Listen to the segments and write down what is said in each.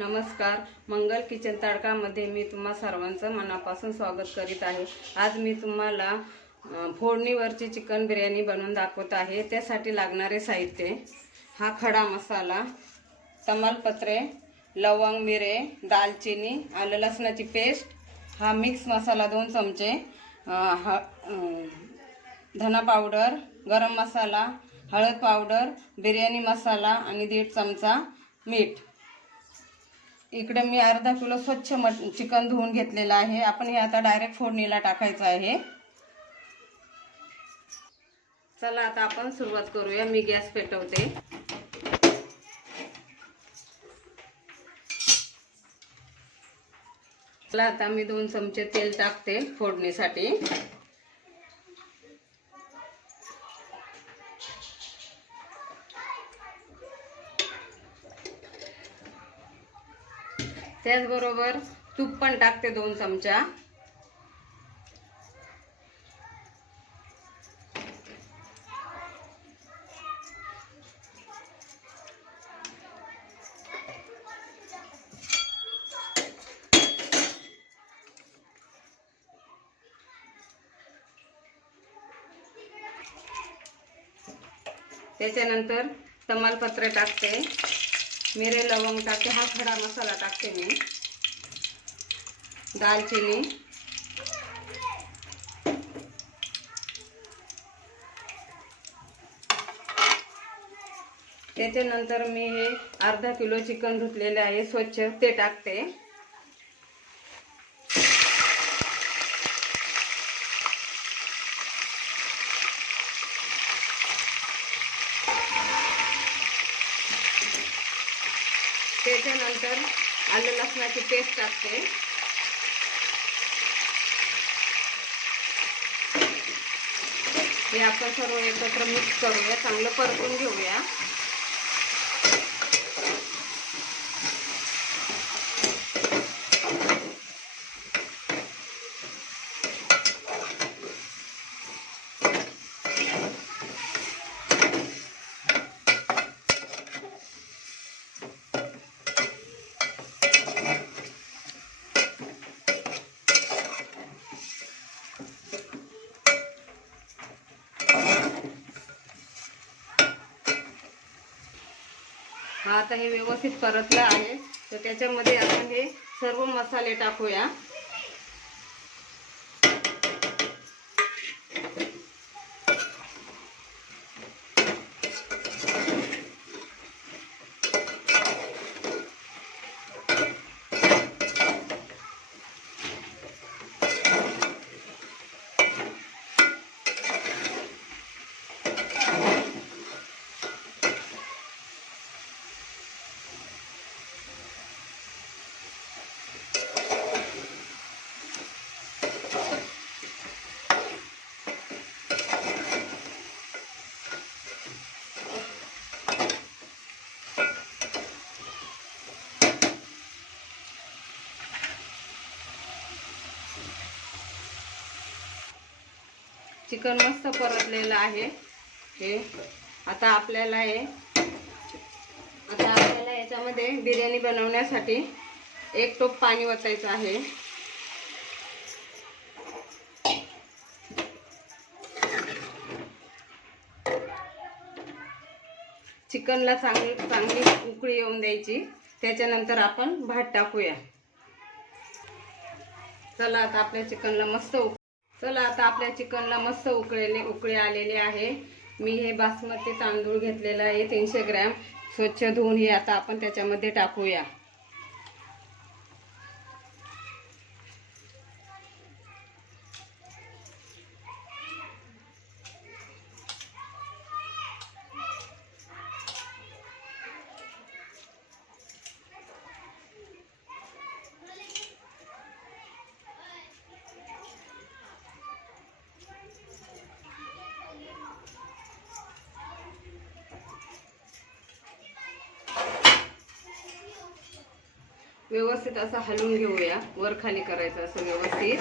नमस्कार, मंगल किचन तडकामध्ये मी तुम्हा सर्वांचं मनापासून स्वागत करीत आहे। आज मी तुम्हाला फोडणीवरची चिकन बिर्याणी बनवून दाखवत आहे। त्यासाठी लागणारे साहित्य: हा खडा मसाला, तमालपत्रे, लवंग, मिरे, दालचिनी, आलं लसणाची पेस्ट, हा मिक्स मसाला 2 चमचे, धना पावडर, गरम मसाला, हळद पावडर, बिर्याणी मसाला आणि 1.5 चमचा मीठ। इकडे मी अर्धा किलो स्वच्छ चिकन धुवून घेतलेला आहे। आपण हे आता डायरेक्ट फोडणीला टाकायचं आहे। चला आता आपण सुरुवात करूया। मी गॅस पेटवते। चला आता मी 2 चमचे तेल टाकते फोडणीसाठी। त्याचबरोबर तूप पण टाकते 2 चमचा। त्याच्यानंतर तमालपत्र टाकते, मिरे, लवंग टाकते, हा खडा मसाला टाकते मी, दालचिनी, त्याच्यानंतर मी हे अर्धा किलो चिकन धुतलेले आहे स्वच्छ, ते टाकते। त्याच्यानंतर आलं लसणाची पेस्ट टाकते। हे आपण सर्व एकत्र मिक्स करूया, चांगलं परतून घेऊया। आता हे व्यवस्थित परतलं आहे, तर त्याच्यामध्ये आपण हे सर्व मसाले टाकूया। चिकन मस्त परतलेलं आहे। हे आता आपल्याला याच्यामध्ये बिर्याणी बनवण्यासाठी 1 टोप पाणी ओतायचं आहे। चिकनला चांगली उकळी येऊन द्यायची। त्याच्यानंतर आपण भात टाकूया। चला आता आपल्या चिकनला मस्त उकळी आलेली आहे। मी हे बासमती तांदूळ घेतलेला आहे 300 ग्रॅम, स्वच्छ धुवून हे आता आपण त्याच्यामध्ये टाकूया। व्यवस्थित असं हलवून घेऊया, वर खाली करायचं असं व्यवस्थित।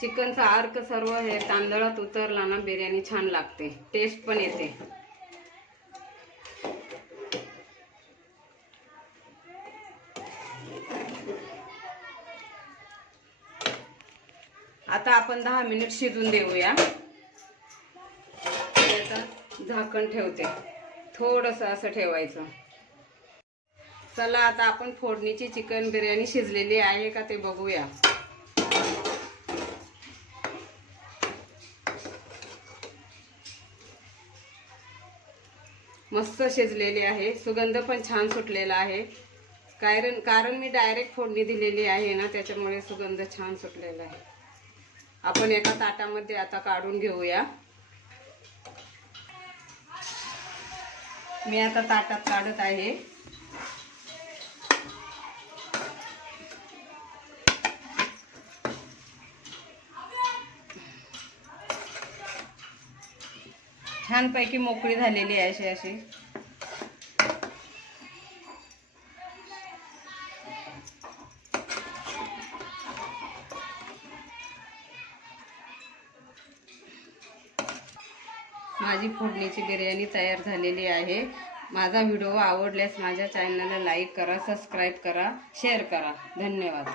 चिकनचा अर्क सर्व हे तांदळात उतरला ना, बिर्याणी छान लागते, टेस्ट पण येते। आता आपण 10 मिनिट शिजून देऊया. आता झाकण ठेवते, थोडंसं असं ठेवायचं. चला आता आपण फोडणीची चिकन बिर्याणी शिजलेली आहे का ते बघूया. मस्त शिजलेली आहे, सुगंध पण छान सुटलेला आहे. कारण मी डायरेक्ट फोडणी दिलेली आहे ना, त्याच्यामुळे सुगंध छान सुटलेला आहे. आपण एका ताटामध्ये आता काढून घेऊया. मी आता ताटात काढत आहे. छानपैकी मोकळी झालेली आहे अशी. माझी फोडणीची बिर्याणी तयार झालेली आहे. माझा व्हिडिओ आवडल्यास माझ्या चॅनलला लाईक करा, सबस्क्राईब करा, शेअर करा. धन्यवाद.